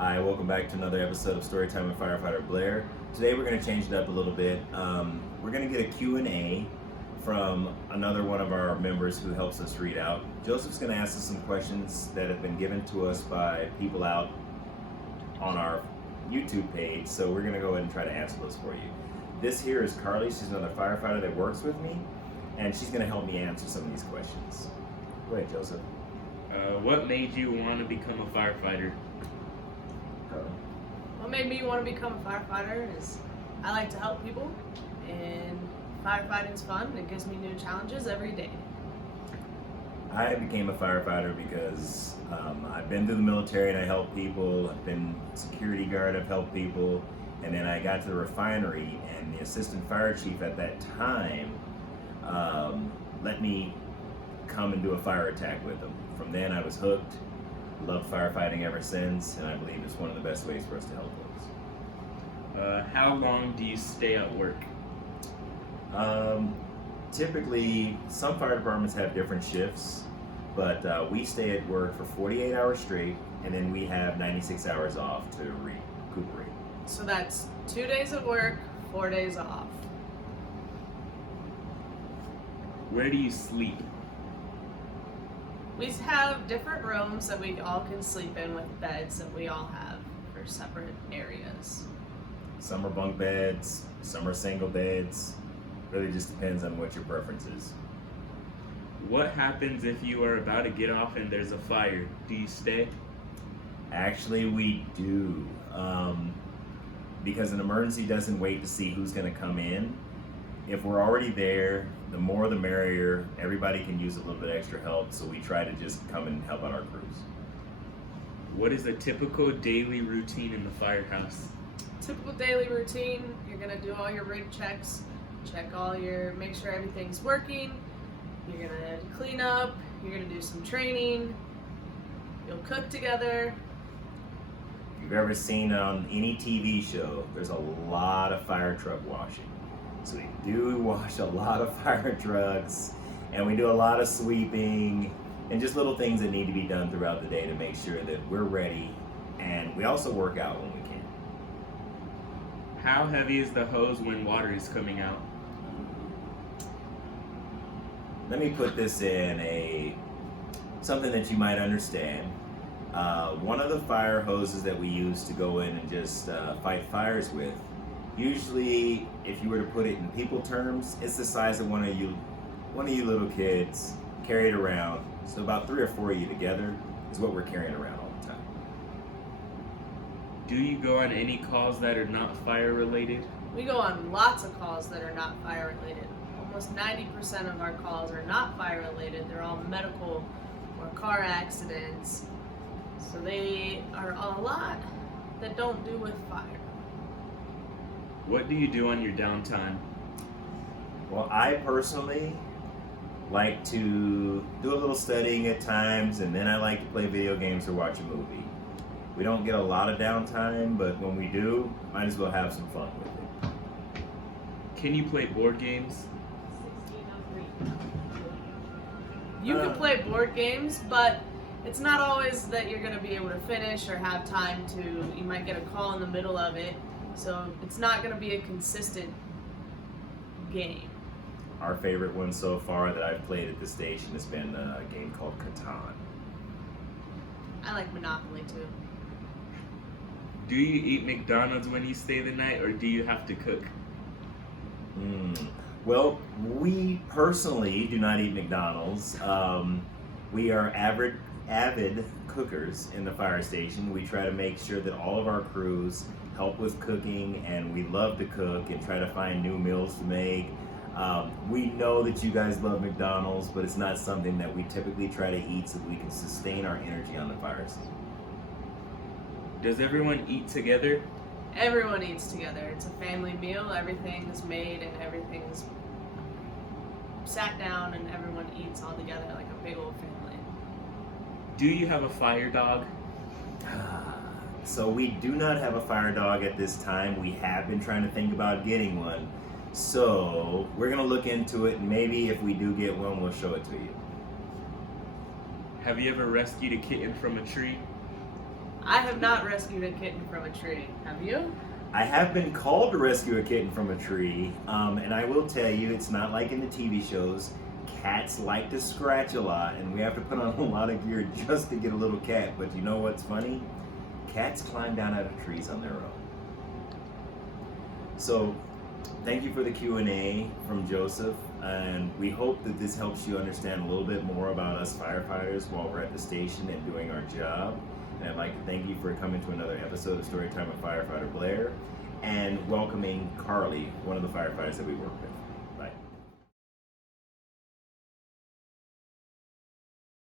Hi, welcome back to another episode of Storytime with Firefighter Blair. Today we're going to change it up a little bit. We're going to get a Q&A from another one of our members who helps us read out. Joseph's going to ask us some questions that have been given to us by people out on our YouTube page, so we're going to go ahead and try to answer those for you. This here is Carlye. She's another firefighter that works with me, and she's going to help me answer some of these questions. Go ahead, Joseph. What made you want to become a firefighter? What made me want to become a firefighter is I like to help people, and firefighting's fun. It gives me new challenges every day. I became a firefighter because I've been through the military and I help people. I've been security guard, I've helped people. And then I got to the refinery, and the assistant fire chief at that time let me come and do a fire attack with him. From then I was hooked. Loved firefighting ever since, and I believe it's one of the best ways for us to help folks. How long do you stay at work? Typically, some fire departments have different shifts, but we stay at work for 48 hours straight, and then we have 96 hours off to recuperate. So that's 2 days of work, 4 days off. Where do you sleep? We have different rooms that we all can sleep in with beds that we all have for separate areas. Some are bunk beds, some are single beds. Really just depends on what your preference is. What happens if you are about to get off and there's a fire? Do you stay? Actually, we do. Because an emergency doesn't wait to see who's going to come in. If we're already there, the more the merrier. Everybody can use a little bit extra help, so we try to just come and help out our crews. What is a typical daily routine in the firehouse? Typical daily routine, you're gonna do all your rig checks, make sure everything's working, you're gonna clean up, you're gonna do some training, you'll cook together. If you've ever seen on any TV show, there's a lot of fire truck washing. So we do wash a lot of fire trucks, and we do a lot of sweeping, and just little things that need to be done throughout the day to make sure that we're ready, and we also work out when we can. How heavy is the hose when water is coming out? Let me put this in something that you might understand. One of the fire hoses that we use to go in and just fight fires with, usually, if you were to put it in people terms, it's the size of one of you little kids carry it around. So about 3 or 4 of you together is what we're carrying around all the time. Do you go on any calls that are not fire related? We go on lots of calls that are not fire related. Almost 90% of our calls are not fire related. They're all medical or car accidents. So they are a lot that don't do with fire. What do you do on your downtime? Well, I personally like to do a little studying at times, and then I like to play video games or watch a movie. We don't get a lot of downtime, but when we do, might as well have some fun with it. Can you play board games? You can play board games, but it's not always that you're going to be able to finish or have time to. You might get a call in the middle of it, so it's not going to be a consistent game. Our favorite one so far that I've played at the station has been a game called Catan. I like Monopoly too. Do you eat McDonald's when you stay the night, or do you have to cook? Well, we personally do not eat McDonald's. We are avid cookers in the fire station. We try to make sure that all of our crews help with cooking, and we love to cook and try to find new meals to make. We know that you guys love McDonald's, but it's not something that we typically try to eat so that we can sustain our energy on the fire season. Does everyone eat together? Everyone eats together. It's a family meal. Everything's made and everything's sat down, and everyone eats all together like a big old family. Do you have a fire dog? So we do not have a fire dog at this time. We have been trying to think about getting one. So we're going to look into it, and maybe if we do get one, we'll show it to you. Have you ever rescued a kitten from a tree? I have not rescued a kitten from a tree. Have you? I have been called to rescue a kitten from a tree, and I will tell you, it's not like in the TV shows. Cats like to scratch a lot, and we have to put on a lot of gear just to get a little cat. But you know what's funny? Cats climb down out of trees on their own. So, thank you for the Q&A from Joseph, and we hope that this helps you understand a little bit more about us firefighters while we're at the station and doing our job. And I'd like to thank you for coming to another episode of Storytime with Firefighter Blair and welcoming Carlye, one of the firefighters that we work with.